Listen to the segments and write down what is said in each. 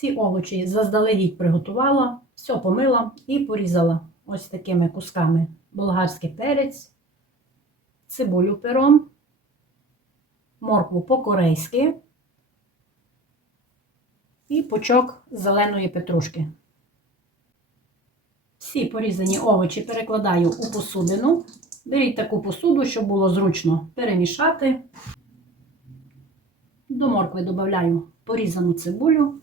Всі овочі заздалегідь приготувала, все помила і порізала ось такими кусками болгарський перець, цибулю пером, моркву по-корейськи і пучок зеленої петрушки. Всі порізані овочі перекладаю у посудину. Беріть таку посуду, щоб було зручно перемішати. До моркви додаю порізану цибулю,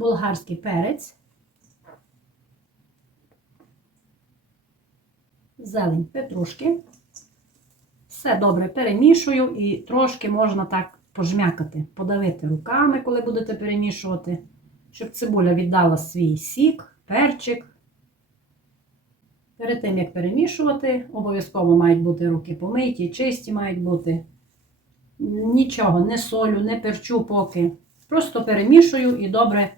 болгарський перець, зелень петрушки. Все добре перемішую і трошки можна так пожмякати, подавити руками, коли будете перемішувати, щоб цибуля віддала свій сік, перчик. Перед тим, як перемішувати, обов'язково мають бути руки помиті, чисті мають бути. Нічого, не солю, не перчу поки. Просто перемішую і добре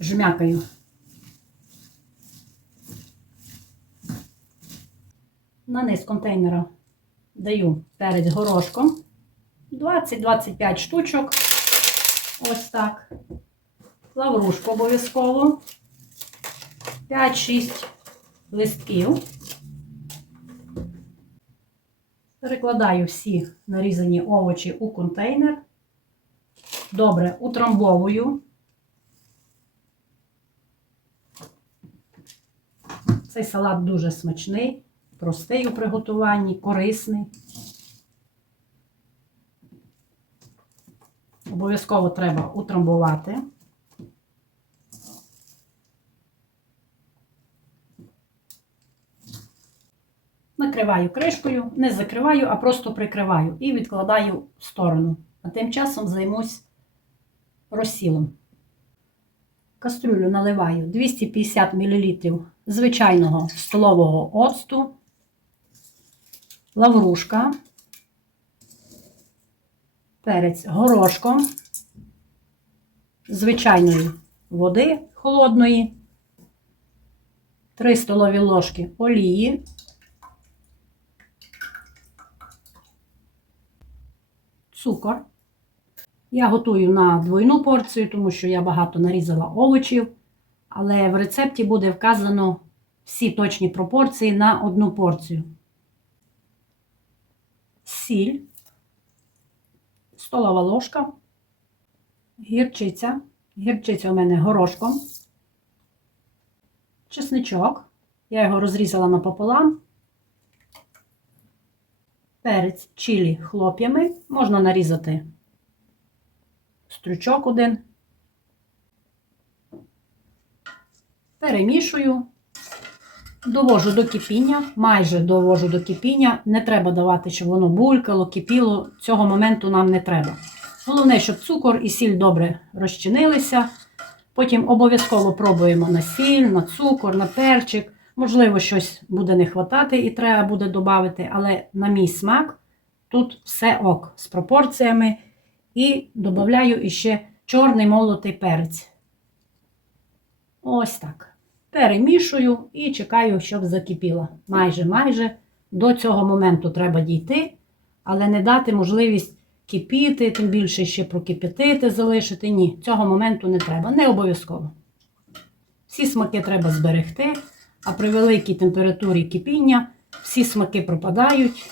жмякаю. На низ контейнера даю перець горошком. 20-25 штучок. Ось так. Лаврушку обов'язково. 5-6 листків. Перекладаю всі нарізані овочі у контейнер. Добре утрамбовую. Цей салат дуже смачний, простий у приготуванні, корисний. Обов'язково треба утрамбувати. Накриваю кришкою, не закриваю, а просто прикриваю і відкладаю в сторону. А тим часом займусь розсілом. Кастрюлю наливаю 250 мл звичайного столового оцту, лаврушка, перець горошком, звичайної води холодної, 3 столові ложки олії. цукор. Я готую на двойну порцію, тому що я багато нарізала овочів, але в рецепті буде вказано всі точні пропорції на одну порцію. Сіль, столова ложка, гірчиця. Гірчиця у мене горошком, чесничок. Я його розрізала напополам перець чилі хлоп'ями. Можна нарізати стручок один. Перемішую, довожу до кипіння, майже довожу до кипіння. Не треба давати, щоб воно булькало, кипіло. Цього моменту нам не треба. Головне, щоб цукор і сіль добре розчинилися. Потім обов'язково пробуємо на сіль, на цукор, на перчик. Можливо, щось буде не хватати і треба буде додати, але на мій смак тут все ок з пропорціями. І додаю іще чорний молотий перець. Ось так. Перемішую і чекаю, щоб закипіло. Майже майже до цього моменту треба дійти, але не дати можливість кипіти, тим більше ще прокипятити, залишити. Ні, цього моменту не треба. Не обов'язково. Всі смаки треба зберегти. А при великій температурі кипіння всі смаки пропадають.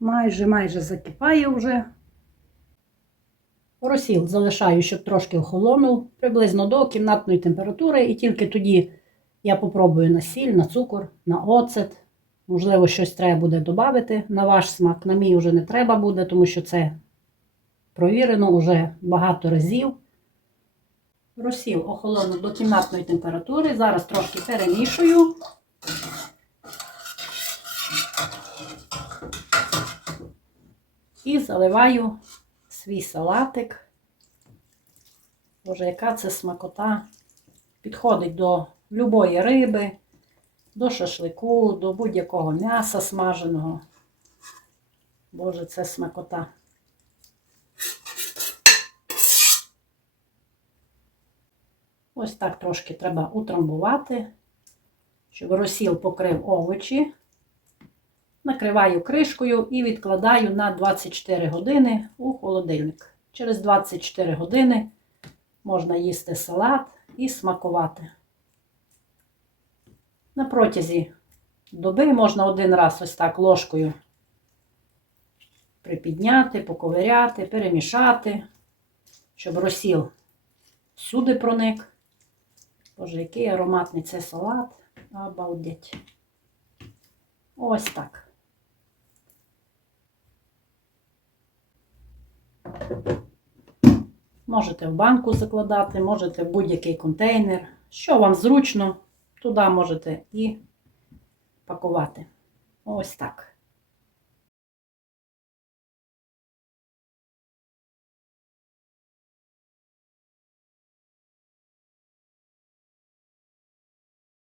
Майже майже закипає вже. Розсіл залишаю, щоб трошки охолонув, приблизно до кімнатної температури, і тільки тоді я попробую на сіль, на цукор, на оцет. Можливо, щось треба буде додати на ваш смак. На мій вже не треба буде, тому що це провірено вже багато разів. Розсіл охолонув до кімнатної температури. Зараз трошки перемішую. І заливаю свій салатик. Боже, яка це смакота. Підходить до любої риби, до шашлику, до будь-якого м'яса смаженого. Боже, це смакота. Ось так трошки треба утрамбувати, щоб розсіл покрив овочі. Накриваю кришкою і відкладаю на 24 години у холодильник. Через 24 години можна їсти салат і смакувати. На протязі доби можна один раз ось так ложкою припідняти, поковиряти, перемішати, щоб розсіл всюди проник. Боже, який ароматний це салат. Обалдеть. Ось так. Можете в банку закладати, можете в будь-який контейнер. Що вам зручно, туди можете і пакувати. Ось так.